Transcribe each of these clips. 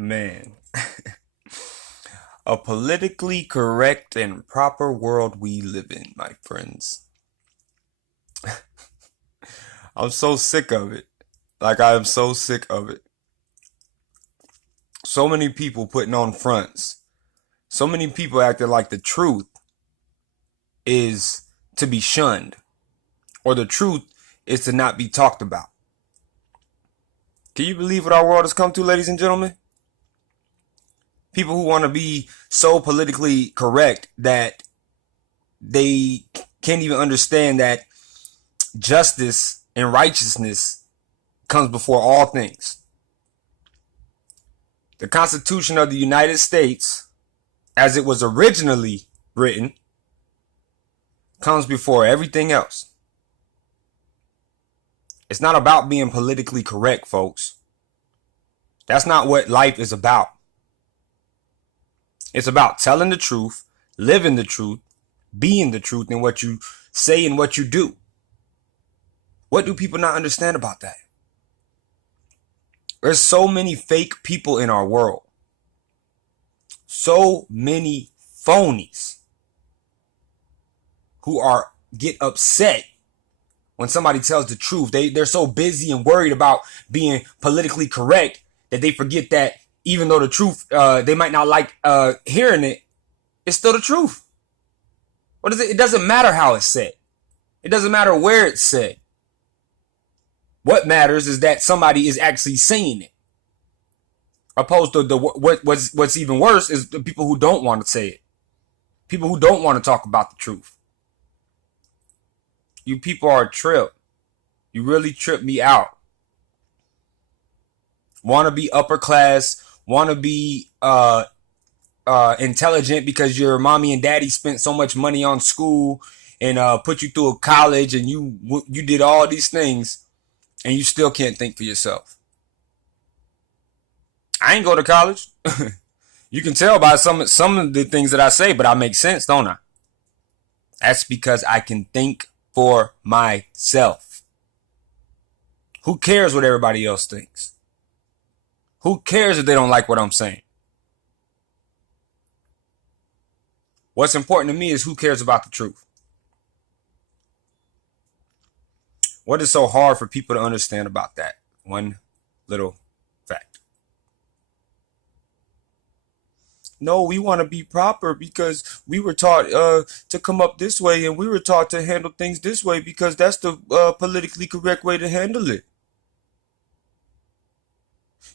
Man, a politically correct and proper world we live in, my friends. I'm so sick of it. Like, I am so sick of it. So many people putting on fronts. So many people acting like the truth is to be shunned, or the truth is to not be talked about. Can you believe what our world has come to, ladies and gentlemen? People who want to be so politically correct that they can't even understand that justice and righteousness comes before all things. The Constitution of the United States, as it was originally written, comes before everything else. It's not about being politically correct, folks. That's not what life is about. It's about telling the truth, living the truth, being the truth in what you say and what you do. What do people not understand about that? There's so many fake people in our world. So many phonies who get upset when somebody tells the truth. They're so busy and worried about being politically correct that they forget that even though the truth, they might not like hearing it, it's still the truth. What is it? It doesn't matter how it's said. It doesn't matter where it's said. What matters is that somebody is actually saying it. Opposed to what's even worse is the people who don't want to say it. People who don't want to talk about the truth. You people are a trip. You really trip me out. Want to be upper class, want to be intelligent because your mommy and daddy spent so much money on school and put you through a college and you did all these things and you still can't think for yourself. I ain't go to college. You can tell by some of the things that I say, but I make sense, don't I? That's because I can think for myself. Who cares what everybody else thinks? Who cares if they don't like what I'm saying? What's important to me is who cares about the truth. What is so hard for people to understand about that? One little fact. No, we want to be proper because we were taught to come up this way and we were taught to handle things this way because that's the politically correct way to handle it.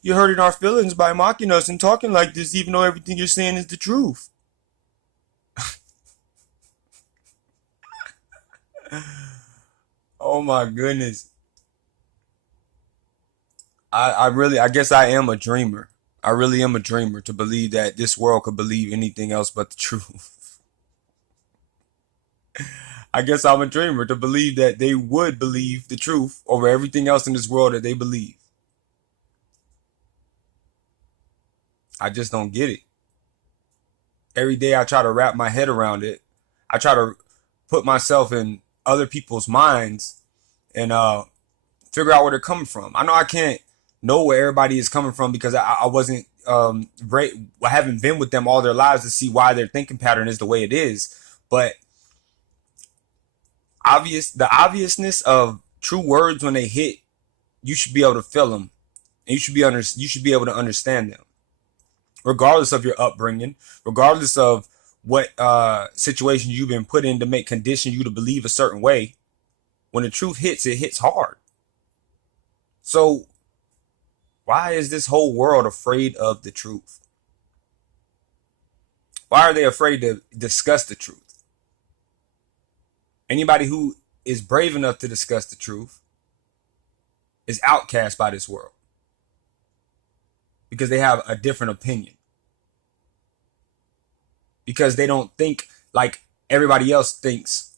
You're hurting our feelings by mocking us and talking like this even though everything you're saying is the truth. Oh my goodness. I guess I am a dreamer. I really am a dreamer to believe that this world could believe anything else but the truth. I guess I'm a dreamer to believe that they would believe the truth over everything else in this world that they believe. I just don't get it. Every day I try to wrap my head around it. I try to put myself in other people's minds and figure out where they're coming from. I know I can't know where everybody is coming from because I wasn't I haven't been with them all their lives to see why their thinking pattern is the way it is. But the obviousness of true words when they hit, you should be able to feel them, and you should be able to understand them, regardless of your upbringing, regardless of what situation you've been put in to make condition you to believe a certain way. When the truth hits, it hits hard. So why is this whole world afraid of the truth? Why are they afraid to discuss the truth? Anybody who is brave enough to discuss the truth is outcast by this world because they have a different opinion. Because they don't think like everybody else thinks.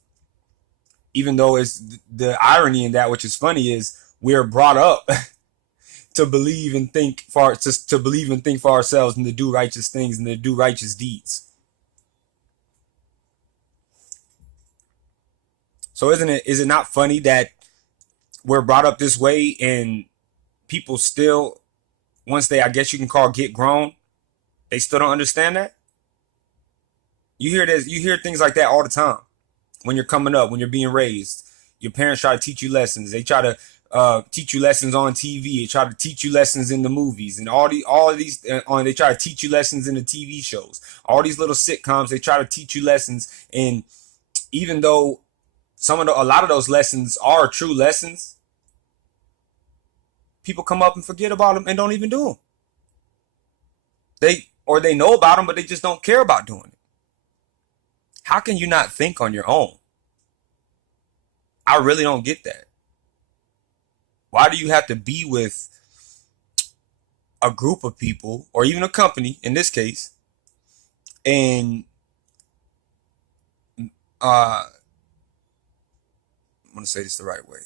Even though it's the irony in that, which is funny, is we're brought up to believe and think for to believe and think for ourselves and to do righteous things and to do righteous deeds. So is it not funny that we're brought up this way and people still once they, I guess you can call, get grown, they still don't understand that. You hear this, you hear things like that all the time. When you're coming up, when you're being raised, your parents try to teach you lessons. They try to teach you lessons on TV. They try to teach you lessons in the movies, and all of these. They try to teach you lessons in the TV shows. All these little sitcoms, they try to teach you lessons. And even though a lot of those lessons are true lessons, people come up and forget about them and don't even do them. They know about them, but they just don't care about doing it. How can you not think on your own? I really don't get that. Why do you have to be with a group of people, or even a company in this case, and I'm going to say this the right way.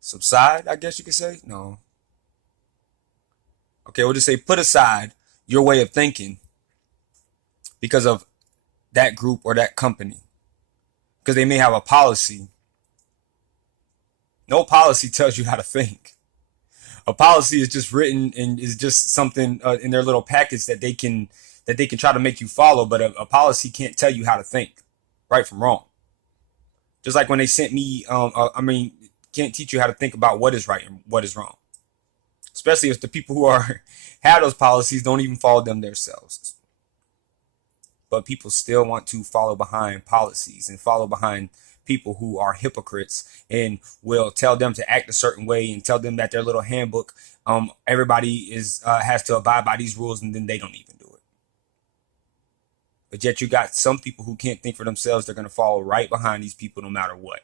Subside, I guess you could say? No. Okay, we'll just say put aside your way of thinking because of that group or that company. Because they may have a policy. No policy tells you how to think. A policy is just written and is just something in their little package that they can try to make you follow. But a policy can't tell you how to think, right from wrong. Just like when they sent me, can't teach you how to think about what is right and what is wrong. Especially if the people who have those policies don't even follow them themselves. But people still want to follow behind policies and follow behind people who are hypocrites and will tell them to act a certain way and tell them that their little handbook, everybody has to abide by these rules, and then they don't even do it. But yet you got some people who can't think for themselves. They're going to follow right behind these people no matter what.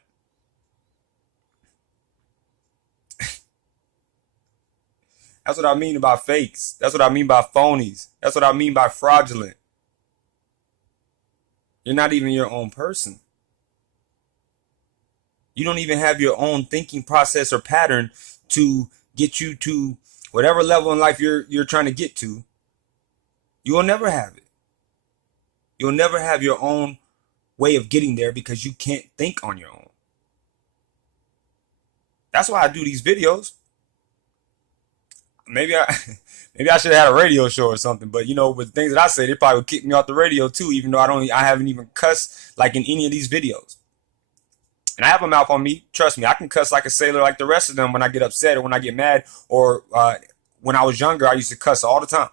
That's what I mean by fakes. That's what I mean by phonies. That's what I mean by fraudulent. You're not even your own person. You don't even have your own thinking process or pattern to get you to whatever level in life you're trying to get to. You will never have it. You'll never have your own way of getting there because you can't think on your own. That's why I do these videos. Maybe I should have had a radio show or something, but with the things that I say, they probably would kick me off the radio too, even though I haven't even cussed like in any of these videos. And I have a mouth on me. Trust me, I can cuss like a sailor like the rest of them when I get upset or when I get mad, or when I was younger, I used to cuss all the time.